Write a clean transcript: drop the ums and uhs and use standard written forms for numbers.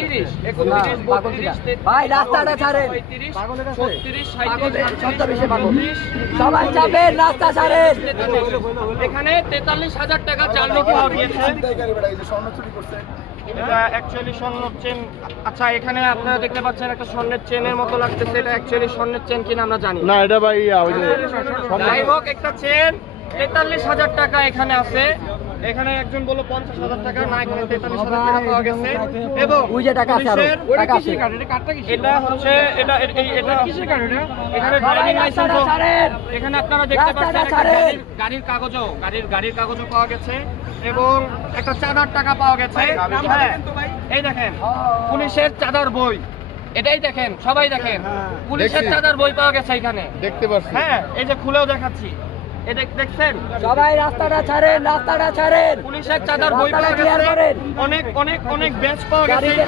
30, 31, 32, ভাই রাস্তাটা ছাড়েন, 35, 36, 37, সব তো বেশি পাগল। 38, সবাই চাপেন, রাস্তা ছাড়েন। এখানে 43,000 টাকা চার্লি পাওয়া গিয়েছে। এটা অ্যাকচুয়ালি স্বর্ণের চেন। আচ্ছা, এখানে আপনারা দেখতে পাচ্ছেন একটা স্বর্ণের চেনের মতো লাগতেছে, এটা অ্যাকচুয়ালি স্বর্ণের চেন কিনা আমরা জানি না এটা ভাই ওই যে যাই হোক, একটা চেন 43,000 টাকা এখানে আছে। এখানে একজন বলল 50,000 টাকা, না এখানে 43,000 টাকা পাওয়া গেছে। এবং ওই যে টাকা আছে আরো, পুলিশের- টাকা আছে। এটা হচ্ছে এটা কিসের কার্ড? এটা এখানে ড্রাইভিং লাইসেন্স, রাস্তাটা ছাড়েন। এখানে আপনারা দেখতে রাস্তাটা পাচ্ছেন একটা ছাড়েন। গাড়ির কাগজও, গাড়ির কাগজও পাওয়া গেছে এবং একটা চাঁদার টাকা পাওয়া গেছে। হ্যাঁ, এই দেখেন পুলিশের চাঁদার বই, এটাই দেখেন, সবাই দেখেন, পুলিশের দেখছি। চাঁদার বই পাওয়া গেছে এখানে। দেখতে পাচ্ছি। হ্যাঁ, এই যে খুলেও দেখাচ্ছি, এই দেখছেন সবাই রাস্তাটা ছাড়েন, রাস্তাটা ছাড়েন। পুলিশের চাঁদার বই পাওয়া রাস্তাটা clear গেছে, করেন। অনেক অনেক অনেক বেঞ্চ পাওয়া গেছে। গাড়িতে